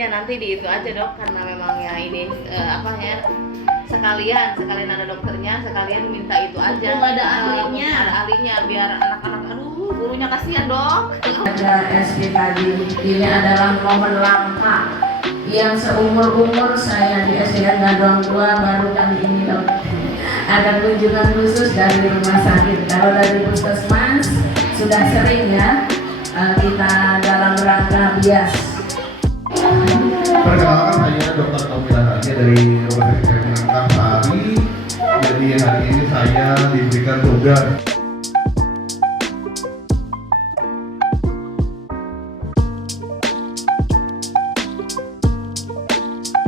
Iya nanti di itu aja dok, karena memang ya ini apa ya, sekalian ada dokternya, sekalian minta itu aja. Ada ahlinya. Ada ahlinya biar anak-anak, aduh gurunya kasihan dok. Ada SDKD, ini adalah momen langka yang seumur-umur saya di SDN Gadong 2 baru kali ini dok. Ada kunjungan khusus dari rumah sakit. Kalau dari puskesmas sudah sering ya, kita dalam rangka bias. Perkenalkan, saya Dr. Tommy Lahania dari Rumah Sakit Hermina Antasari. Jadi hari ini saya diberikan tugas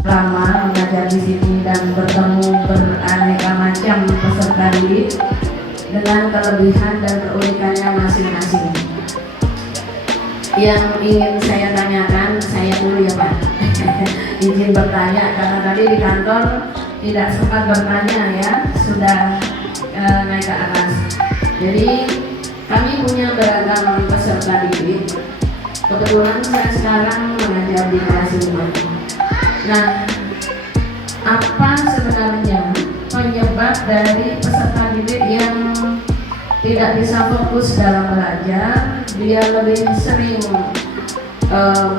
Lama mengajar di sini dan bertemu beraneka macam peserta didik dengan kelebihan dan keunikannya masing-masing. Yang ingin saya tanyakan, saya dulu ya Pak. Izin bertanya karena tadi di kantor tidak sempat bertanya ya, sudah naik ke atas. Jadi kami punya beragam peserta didik. Kebetulan saya sekarang mengajar di kelas 5. Nah, apa sebenarnya penyebab dari peserta didik yang tidak bisa fokus dalam belajar? Dia lebih sering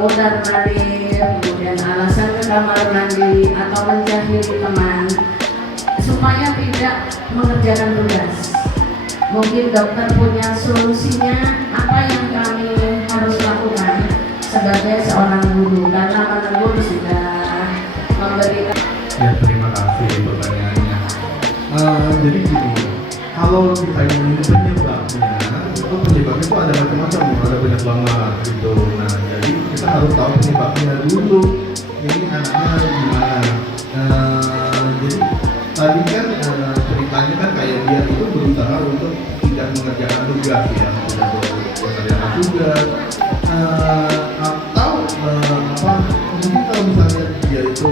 mudar nadir, kemudian alasan ke kamar mandi atau menjahili teman supaya tidak mengerjakan tugas. Mungkin dokter punya solusinya, apa yang kami harus lakukan sebagai seorang guru, karena menegur sudah memberikan. Ya, terima kasih pertanyaannya. Jadi gini, kalau ditanya penyebabnya itu ada macam-macam, ada banyak banget gitu. Nah, jadi kita harus tahu penyebabnya dulu. Ini anaknya gimana? Jadi tadi kan ceritanya kan kayak dia itu berusaha untuk tidak mengerjakan tugas ya, tidak mengerjakan tugas. Atau mungkin kalau misalnya dia itu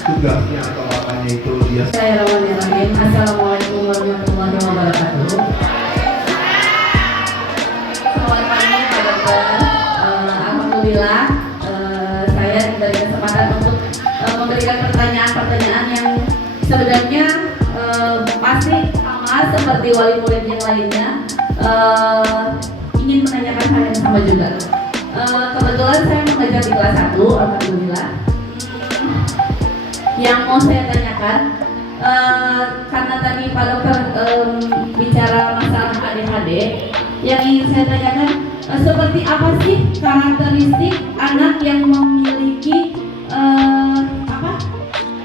tugasnya atau apanya itu dia. Bismillahirrahmanirrahim. Assalamualaikum warahmatullahi wabarakatuh. Selamat pagi Pak Dokter. Alhamdulillah saya diberi kesempatan untuk memberikan pertanyaan-pertanyaan yang sebenarnya pasti sama seperti wali murid yang lainnya ingin menanyakan hal yang sama juga. Kebetulan saya mengajar di kelas 1, alhamdulillah. Yang mau saya tanyakan, karena tadi Pak Dokter bicara masalah ADHD, yang ingin saya tanyakan seperti apa sih karakteristik anak yang memiliki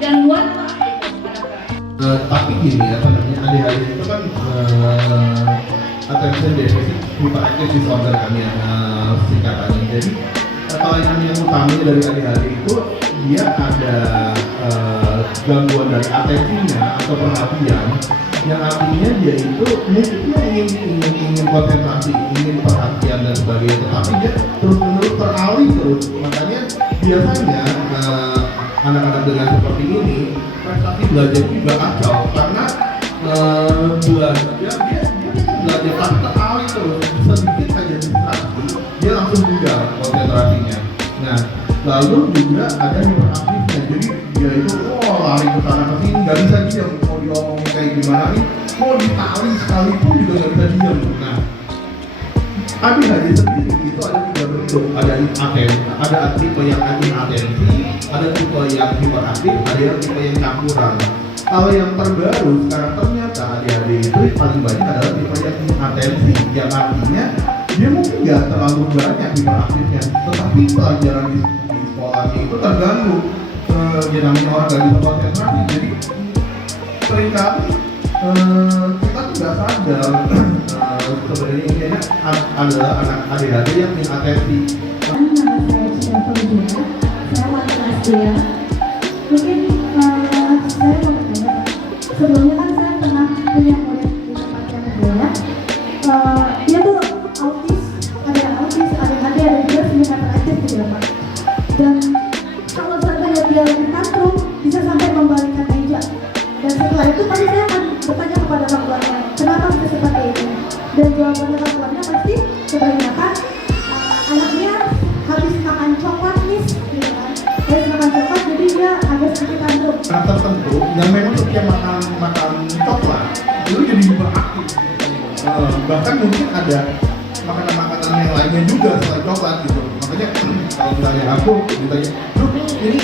gangguan atau apa itu Pak Dokter? Tapi gini ya, ADHD itu kan attention deficit hyperactive disorder kan ya, singkatannya. Jadi kelainan yang utamanya dari ADHD itu dia ada gangguan dari atensinya atau perhatian, yang artinya dia itu mungkin ingin konsentrasi, ingin perhatian dan sebagainya, tetapi dia terus-menerus teralih terus. Makanya biasanya anak-anak dengan seperti ini prestasi belajar juga kacau karena belajar dia belajar tapi teralih terus, sedikit saja distraksi dia langsung bugar konsentrasinya. Nah, lalu juga ada hiperaktifnya, jadi dia itu lari ke sana ke sini, nggak bisa diam, mau diomongin kayak gimana nih, mau ditali sekalipun juga nggak bisa diam. Nah, ADHD sendiri itu ada 3 bentuk, ada tipe yang inatensi, ada tipe yang hiperaktif, ada yang tipe yang campuran. Kalau yang terbaru sekarang ternyata ADHD itu paling banyak adalah tipe yang inatensi, yang artinya dia mungkin nggak terlalu banyak hiperaktifnya, tetapi pelajaran di sekolahnya itu terganggu. Ya namanya orang nggak bisa konsentrasi, jadi seringkali kita tidak sadar sebenarnya ini adalah anak ADHD yang inatensi. Nama saya Cina Perjuna, saya wali kelas 2. Mungkin saya mau bertanya, sebelumnya kan saya pernah punya murid di tempat yang berbeda. Dia tuh autis, ada yang autis, ADHD, ada juga semi hyperaktif gitu ya Pak. Dan kalau seandainya dia lagi tantrum, bisa sampai membalikkan meja. Dan setelah itu pasti saya akan bertanya kepada orang tuanya, kenapa bisa seperti itu? Dan jawaban orang tuanya pasti kebanyakan anaknya habis makan coklat nih, gitu kan. Jadi anak tertentu yang memang setiap makan coklat itu jadi hiperaktif. Bahkan mungkin ada makanan-makanan yang lainnya juga selain coklat gitu. Makanya kalau misalnya aku ditanya, "Duh, ini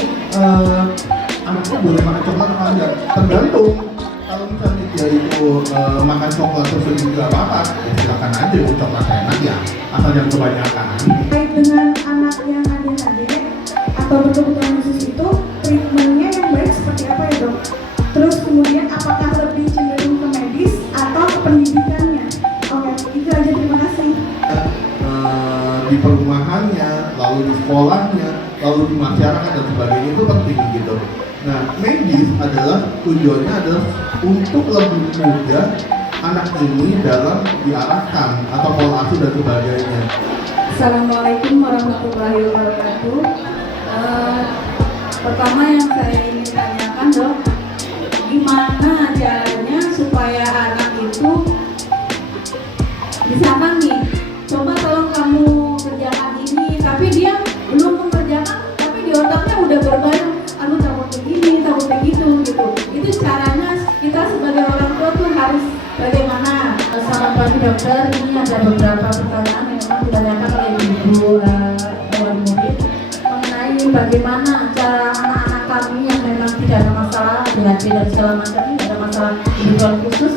anakku boleh makan coklat apa enggak?" Tergantung. Kalau misalnya dia itu makan coklat terus juga apa-apa, ya silakan aja, coklat enak ya, asal jangan kebanyakan. Terkait dengan anak yang ADHD atau berkebutuhan khusus itu, treatmentnya yang baik seperti apa ya dok? Terus kemudian apakah lebih cenderung ke medis atau ke pendidikannya? Oke, itu aja, terima kasih. Di perumahannya, lalu di sekolahnya, lalu di masyarakat dan sebagainya itu penting gitu. Nah, medis adalah tujuannya adalah untuk lebih mudah anak ini dalam diarahkan atau pola asuh dan sebagainya. Assalamualaikum warahmatullahi wabarakatuh. Pertama yang saya ingin tanyakan dok, gimana caranya supaya anak itu misalkan nih, coba tolong kamu kerjakan ini, tapi dia belum mengerjakan, tapi di otaknya udah berbayang, aduh takut begini, takut begitu gitu. Itu caranya kita sebagai orang tua tuh harus bagaimana? Selamat pagi dokter, ini ada beberapa pertanyaan yang memang ditanyakan oleh ibu wali murid mengenai bagaimana cara anak-anak kami yang memang tidak ada masalah dengan dan segala macam, tidak ada masalah kebutuhan khusus,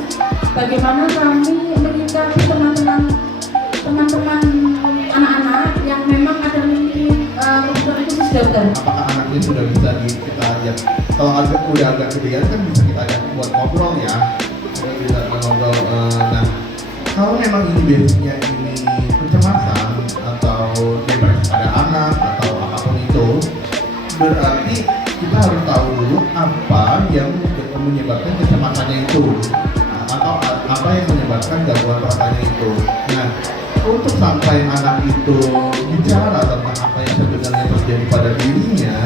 bagaimana kami menyikapi teman-teman anak-anak yang memang ada memiliki kebutuhan khusus dokter. Apakah anak ini sudah bisa kita ajak, kalau udah agak gedean kan bisa kita ajak buat ngobrol ya, kita bisa ngobrol. Nah, kalau memang ini biasanya ini kecemasan atau depresi pada anak atau apapun itu, berarti kita harus tahu dulu apa yang menyebabkan kecemasannya itu, atau apa yang menyebabkan gangguan perasaannya itu. Nah, untuk sampai anak itu bicara tentang apa yang sebenarnya terjadi pada dirinya,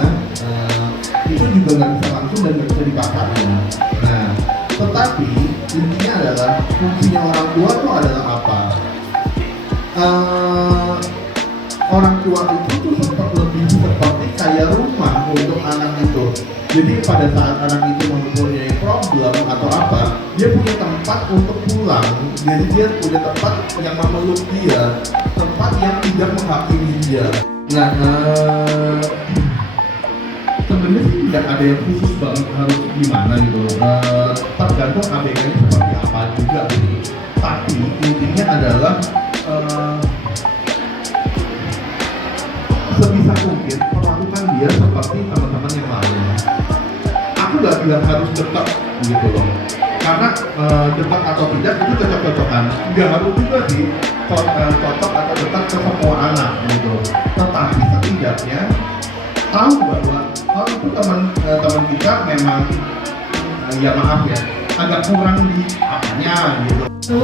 itu juga nggak bisa langsung dan nggak bisa dipaksakan. Nah, tetapi intinya adalah fungsinya orang tua itu adalah apa? Orang tua itu tuh lebih seperti kayak rumah untuk anak itu. Jadi pada saat anak itu mempunyai problem atau apa, dia punya tempat untuk pulang. Jadi dia punya tempat yang memeluk dia, tempat yang tidak menghakimi dia. Nah, sebenarnya sih tidak ada yang khusus banget harus gimana gitu. Tergantung ABK-nya seperti apa juga gitu. Tapi intinya adalah sebisa mungkin perlakukan dia seperti teman-teman yang lain. Aku nggak bilang harus dekat gitu loh, karena dekat atau tidak itu cocok-cocokan. Nggak harus juga sih cocok atau dekat ke semua anak gitu. Tetapi setidaknya tahu bahwa oh itu teman kita memang ya maaf ya agak kurang di apanya gitu.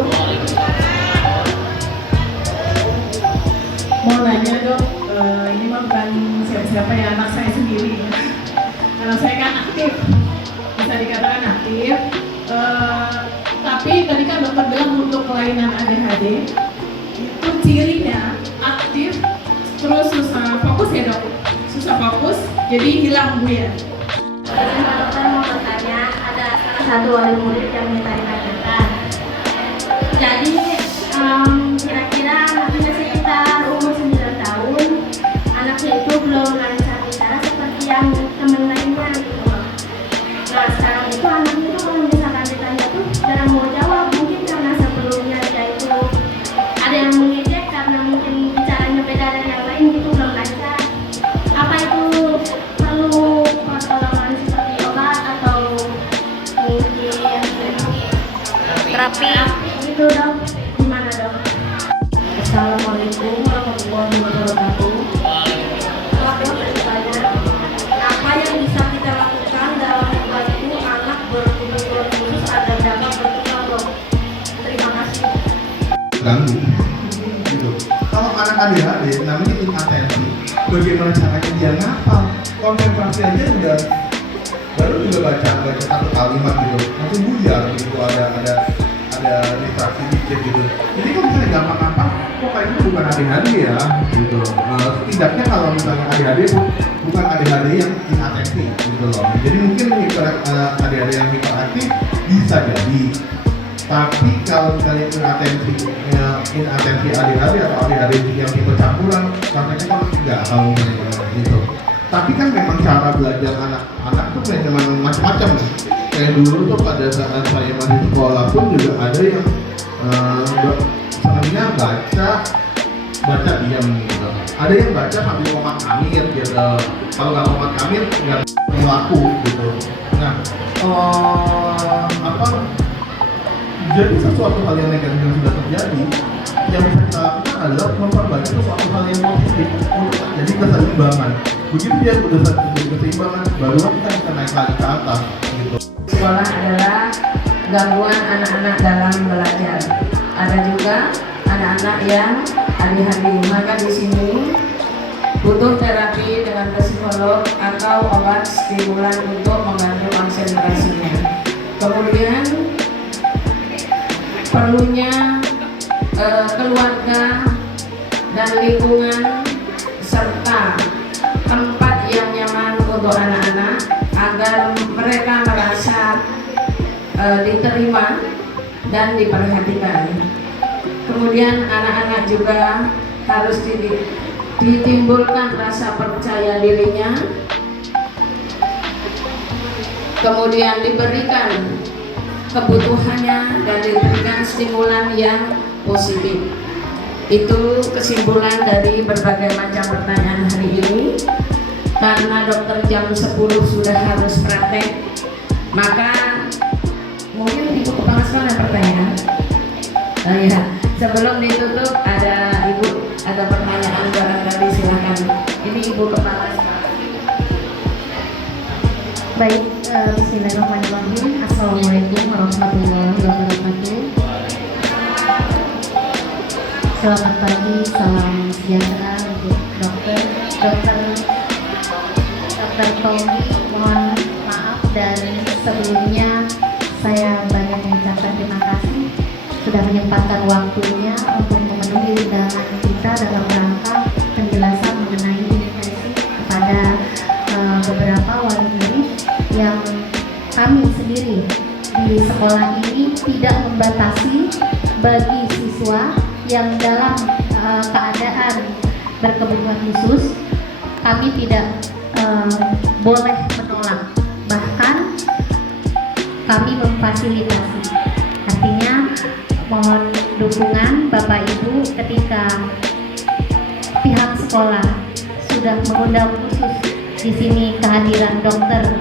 Mau nanya dok, ini mah bukan siapa-siapa ya, anak saya sendiri. Anak saya kan aktif, bisa dikatakan aktif. Tapi tadi kan dokter bilang untuk kelainan ADHD itu cirinya aktif, terus susah fokus ya dok, susah fokus, jadi hilang bu ya. Dokter mau bertanya, ada salah satu wali murid yang minta ditanyakan. Jadi kira-kira anaknya sekitar umur 9 tahun, anaknya itu belum lancar bicara seperti yang teman lainnya gitu. Nah sekarang itu anaknya itu kalau misalkan ditanya tuh jarang mau jawab, mungkin karena sebelumnya dia itu ada yang mengejek karena mungkin bicaranya beda dari yang lain gitu, belum lancar. Apa itu perlu pertolongan seperti obat atau mungkin Terapi. itu dok? Gimana dok? Assalamualaikum warahmatullahi wabarakatuh. Apa yang bisa kita lakukan dalam membantu anak berkebutuhan khusus agar dapat berkembang dok? Terima kasih. Ganggu gitu. Kalau anak ADHD namanya inatensi, bagaimana caranya dia ngapal, konsentrasi aja udah baru juga baca satu kalimat gitu langsung buyar gitu, ada distraksi dikit gitu. Jadi kalau misalnya gampang apa kok kayaknya bukan ADHD ya gitu. Setidaknya kalau misalnya ADHD bukan ADHD yang inatensi gitu loh. Jadi mungkin ADHD yang hiperaktif bisa jadi. Tapi kalau misalnya inatensi ADHD atau ADHD yang tipe campuran, katanya kan enggak kalau gitu. Tapi kan memang cara belajar anak-anak tuh memang macam-macam. Kayak dulu tuh pada saat saya masih sekolah pun juga ada yang senangnya baca diam gitu. Ada yang baca sambil komat kamir gitu. Kalau nggak komat kamir nggak laku gitu. Nah, jadi sesuatu hal yang negatif yang sudah terjadi, yang bisa kita lakukan adalah memperbanyak sesuatu hal yang positif untuk jadi keseimbangan. Begitu dia sudah jadi keseimbangan, barulah kita bisa naik lagi ke atas gitu. Sekolah adalah gangguan anak-anak dalam belajar. Ada juga anak-anak yang ADHD, maka di sini butuh terapi dengan psikolog atau obat stimulan untuk membantu konsentrasinya. Kemudian perlunya keluarga dan lingkungan serta tempat yang nyaman untuk anak-anak agar mereka merasa diterima dan diperhatikan. Kemudian anak-anak juga harus ditimbulkan rasa percaya dirinya, kemudian diberikan kebutuhannya dan diberikan stimulan yang positif. Itu kesimpulan dari berbagai macam pertanyaan hari ini. Karena dokter jam 10 sudah harus praktek, maka mungkin Ibu Kepala Sekolah ada pertanyaan. Ya, sebelum ditutup ada pertanyaan barangkali, silakan. Ini Ibu Kepala Sekolah. Baik, bismillahirrahmanirrahim. Assalamualaikum warahmatullahi wabarakatuh. Selamat pagi, salam sejahtera untuk Dr. Tommy. Mohon maaf dan sebelumnya saya banyak mengucapkan terima kasih sudah menyempatkan waktunya untuk memenuhi undangan kita dalam rangka penjelasan mengenai depresi kepada beberapa wali murid yang kami sendiri di sekolah ini tidak membatasi bagi siswa yang dalam keadaan berkebutuhan khusus. Kami tidak boleh menolak, bahkan kami memfasilitasi. Artinya mohon dukungan Bapak Ibu ketika pihak sekolah sudah mengundang khusus di sini kehadiran Dokter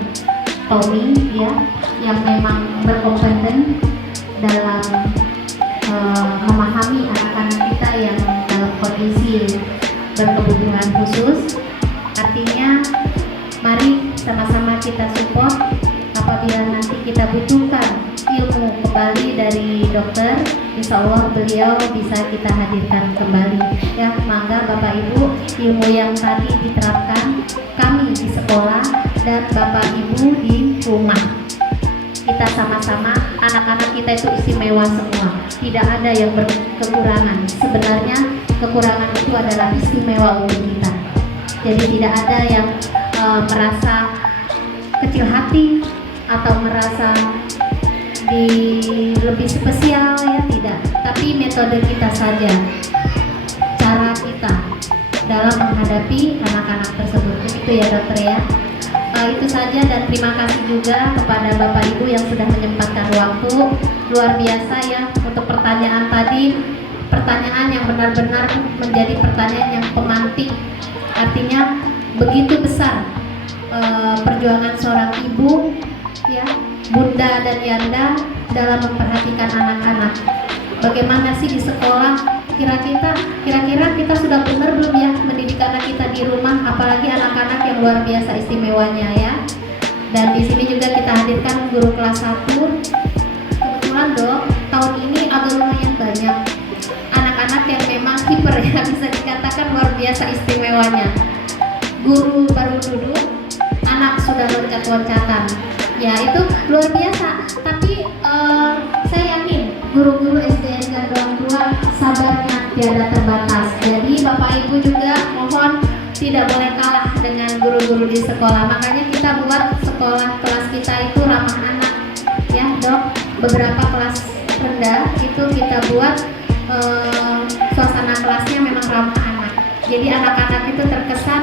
Tommy ya, yang memang berkompeten dalam memahami anak-anak kita yang dalam kondisi berkebutuhan khusus. Artinya mari sama-sama kita support. Apabila nanti kita butuhkan ilmu kembali dari dokter, insya Allah beliau bisa kita hadirkan kembali. Ya, mangga Bapak Ibu, ilmu yang tadi diterapkan kami di sekolah dan Bapak Ibu di rumah. Kita sama-sama, anak-anak kita itu istimewa semua. Tidak ada yang berkekurangan. Sebenarnya kekurangan itu adalah istimewa untuk kita. Jadi tidak ada yang merasa kecil hati atau merasa lebih spesial, ya tidak. Tapi metode kita saja, cara kita dalam menghadapi anak-anak tersebut. Begitu ya dokter ya. Itu saja dan terima kasih juga kepada Bapak Ibu yang sudah menyempatkan waktu. Luar biasa ya untuk pertanyaan tadi, pertanyaan yang benar-benar menjadi pertanyaan yang pemantik. Artinya begitu besar perjuangan seorang ibu ya, bunda dan yanda dalam memperhatikan anak-anak. Bagaimana sih di sekolah? Kira-kira kita sudah benar belum ya mendidik anak kita di rumah, apalagi anak-anak yang luar biasa istimewanya ya. Dan di sini juga kita hadirkan guru kelas 1. Kebetulan Dok, tahun ini agak lumayan banyak anak-anak yang memang hiper ya, bisa dikatakan luar biasa istimewanya. Guru baru duduk, anak sudah loncat-loncatan. Ya itu luar biasa. Tapi saya yakin guru-guru SDN Gandoang 2 sabarnya tiada terbatas. Jadi Bapak Ibu juga mohon tidak boleh kalah dengan guru-guru di sekolah. Makanya kita buat sekolah kelas kita itu ramah anak, ya Dok. Beberapa kelas rendah itu kita buat suasana kelasnya memang ramah anak. Jadi anak-anak itu terkesan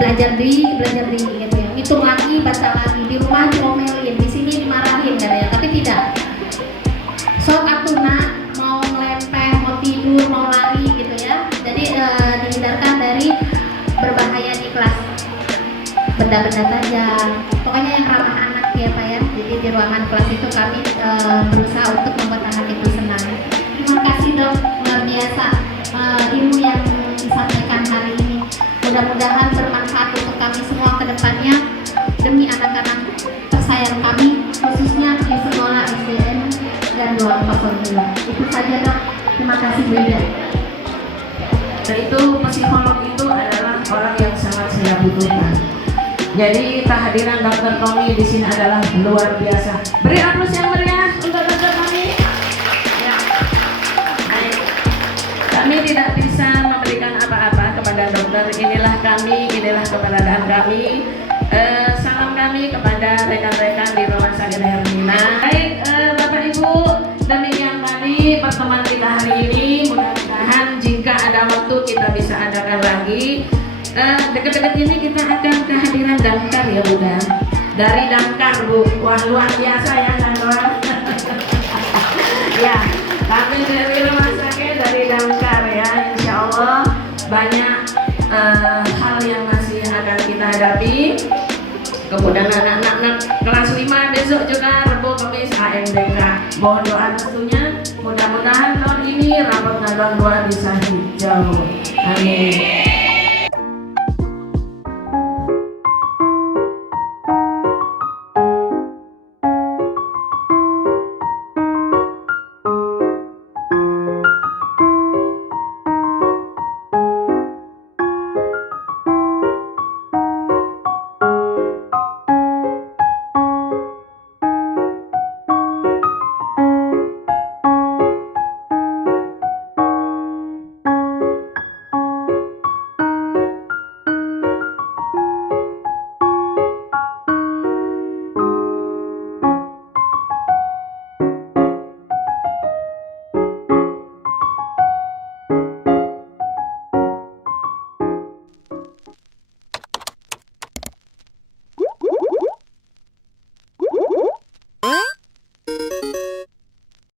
belajar di gitu ya. Hitung lagi, baca lagi, di rumah diomelin, di sini dimarahin katanya. Tapi tidak. Sok atuna mau ngelempeng, mau tidur, mau lari gitu ya. Jadi dihindarkan dari berbahaya di kelas. Benda-benda tajam. Pokoknya yang ramah anak ya Pak ya. Jadi di ruangan kelas itu kami berusaha untuk membuat anak itu senang. Terima kasih Dok, luar biasa ilmu yang disampaikan hari ini. Mudah-mudahan bermanfaat untuk kami semua ke depannya demi anak-anak tersayang kami khususnya di sekolah SDN Gandoang 02. Itu saja Dok. Terima kasih Bu Ida. Itu psikolog itu adalah orang yang sangat saya butuhkan. Jadi kehadiran Dr. Tommy di sini adalah luar biasa. Beri aplaus yang meriah untuk Dr. Tommy. Ya. Baik. Kami tidak bisa memberikan apa-apa kepada dokter. Inilah kami, inilah keberadaan kami. Salam kami kepada rekan-rekan di Rumah Sakit Hermina. Baik, Bapak Ibu, demikian tadi pertemuan kita hari ini. Mudah-mudahan jika ada waktu kita bisa adakan lagi. Dekat-dekat ini kita akan kehadiran damkar ya Bunda. Dari damkar Bu, wah luar biasa ya Kanwar. Ya, kami dari rumah sakit dari damkar ya, insya Allah banyak hal yang masih akan kita hadapi. Kemudian anak-anak kelas 5 besok juga Rebo Kamis AMDK. Mohon doa restunya, mudah-mudahan tahun ini rambut Nadon 2 bisa hijau. Amin.